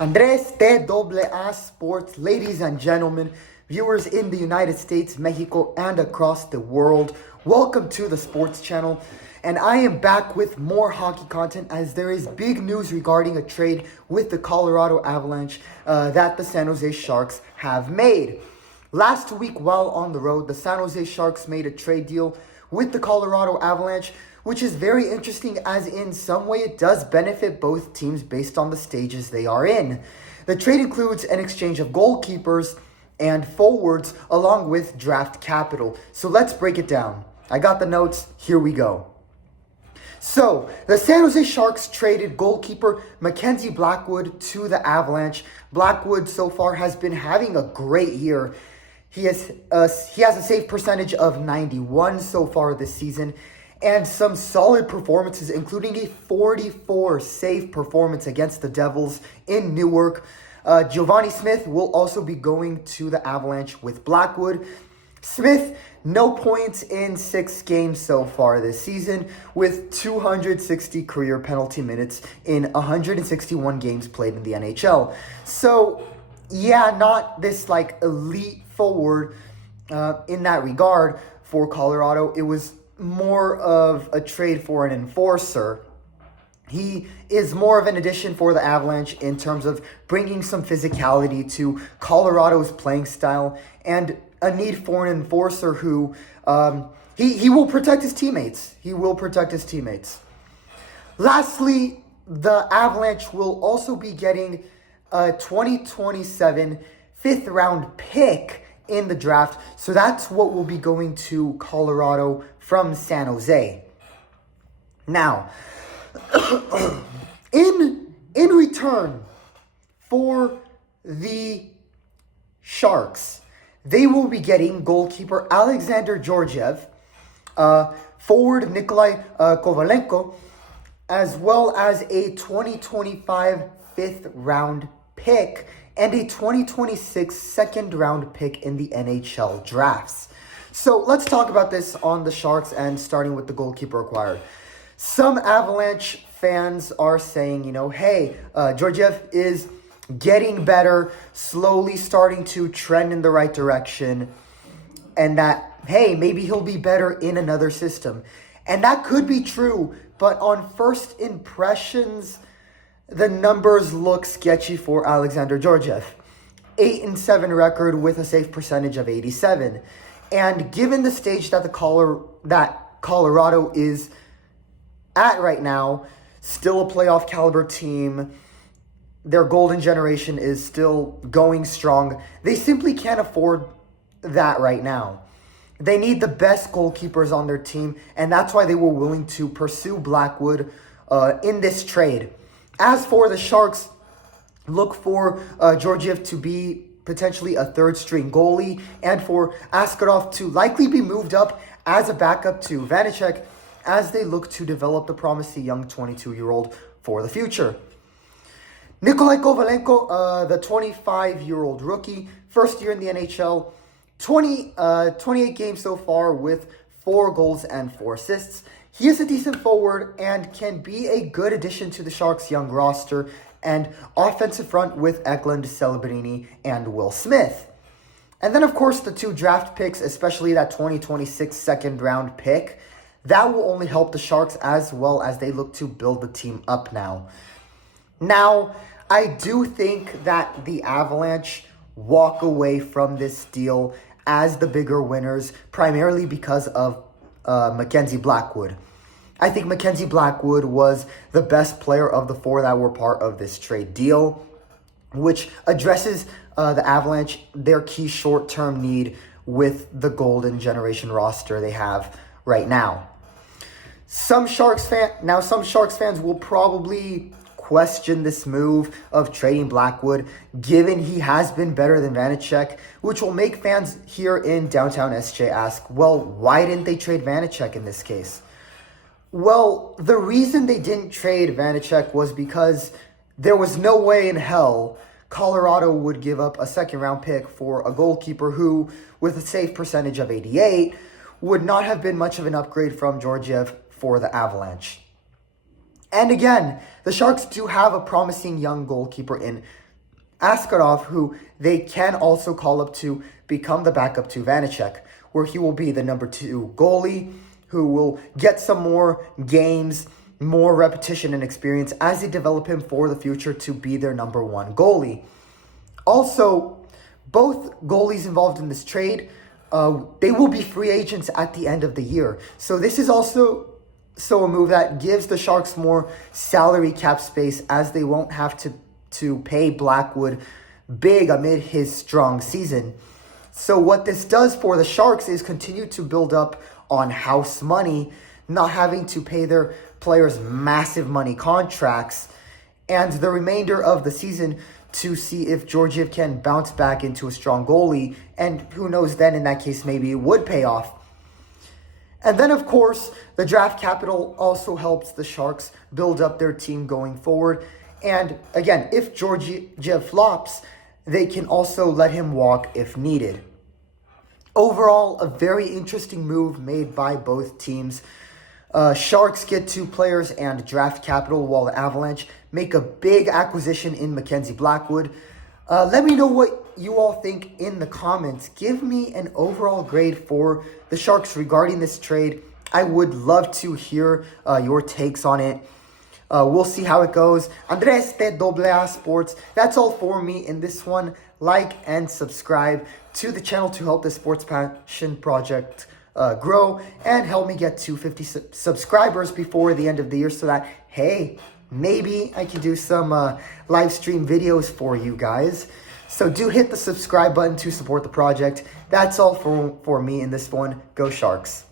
Andres TAA Sports, ladies and gentlemen, viewers in the United States, Mexico, and across the world, welcome to the Sports Channel. And I am back with more hockey content as there is big news regarding a trade with the Colorado Avalanche that the San Jose Sharks have made. Last week, while on the road, the San Jose Sharks made a trade deal with the Colorado Avalanche, which is very interesting as in some way it does benefit both teams based on the stages they are in. The trade includes an exchange of goalkeepers and forwards along with draft capital. So let's break it down. I got the notes, here we go. So, the San Jose Sharks traded goalkeeper Mackenzie Blackwood to the Avalanche. Blackwood so far has been having a great year. He has a save percentage of 91 so far this season, and some solid performances, including a 44 save performance against the Devils in Newark. Giovanni Smith will also be going to the Avalanche with Blackwood. Smith, no points in 6 games so far this season, with 260 career penalty minutes in 161 games played in the NHL. So, yeah, not this elite forward in that regard for Colorado. It was more of a trade for an enforcer. He is more of an addition for the Avalanche in terms of bringing some physicality to Colorado's playing style and a need for an enforcer who he will protect his teammates. He will protect his teammates. Lastly, the Avalanche will also be getting a 2027 fifth round pick in the draft. So that's what will be going to Colorado from San Jose. Now, in return for the Sharks, they will be getting goalkeeper Alexander Georgiev, forward Nikolai Kovalenko, as well as a 2025 fifth round pick and a 2026 second round pick in the NHL drafts. So let's talk about this on the Sharks and starting with the goalkeeper acquired. Some Avalanche fans are saying, hey, Georgiev is getting better, slowly starting to trend in the right direction, and that, hey, maybe he'll be better in another system. And that could be true, but on first impressions, the numbers look sketchy for Alexander Georgiev. 8-7 record with a save percentage of 87. And given the stage that Colorado is at right now, still a playoff caliber team, their golden generation is still going strong. They simply can't afford that right now. They need the best goalkeepers on their team, and that's why they were willing to pursue Blackwood in this trade. As for the Sharks, look for Georgiev to be potentially a third-string goalie, and for Askarov to likely be moved up as a backup to Vanecek as they look to develop the promising young 22-year-old for the future. Nikolai Kovalenko, the 25-year-old rookie, first year in the NHL, 28 games so far with 4 goals and 4 assists. He is a decent forward and can be a good addition to the Sharks' young roster and offensive front with Eklund, Celebrini, and Will Smith. And then, of course, the 2 draft picks, especially that 2026 second-round pick, that will only help the Sharks as well as they look to build the team up now. Now, I do think that the Avalanche walk away from this deal as the bigger winners, primarily because of Mackenzie Blackwood. I think Mackenzie Blackwood was the best player of the 4 that were part of this trade deal, which addresses the Avalanche, their key short-term need with the golden generation roster they have right now. Some Sharks fans will probably question this move of trading Blackwood, given he has been better than Vanecek, which will make fans here in downtown SJ ask, well, why didn't they trade Vanecek in this case? Well, the reason they didn't trade Vanecek was because there was no way in hell Colorado would give up a second-round pick for a goalkeeper who, with a save percentage of 88, would not have been much of an upgrade from Georgiev for the Avalanche. And again, the Sharks do have a promising young goalkeeper in Askarov, who they can also call up to become the backup to Vanacek, where he will be the number 2 goalie, who will get some more games, more repetition and experience as they develop him for the future to be their number 1 goalie. Also, both goalies involved in this trade, they will be free agents at the end of the year. So this is also a move that gives the Sharks more salary cap space, as they won't have to pay Blackwood big amid his strong season. So what this does for the Sharks is continue to build up on house money, not having to pay their players massive money contracts, and the remainder of the season to see if Georgiev can bounce back into a strong goalie, and who knows then, in that case, maybe it would pay off. And then, of course, the draft capital also helps the Sharks build up their team going forward. And again, if Georgiev flops, they can also let him walk if needed. Overall, a very interesting move made by both teams. Sharks get 2 players and draft capital, while the Avalanche make a big acquisition in Mackenzie Blackwood. Let me know what you all think in the comments. Give me an overall grade for the Sharks regarding this trade. I would love to hear your takes on it. We'll see how it goes. Andres de AA Sports. That's all for me in this one. Like and subscribe to the channel to help the Sports Passion Project grow and help me get to 50 subscribers before the end of the year, so that, hey, maybe I can do some live stream videos for you guys. So do hit the subscribe button to support the project. That's all for me in this one. Go Sharks.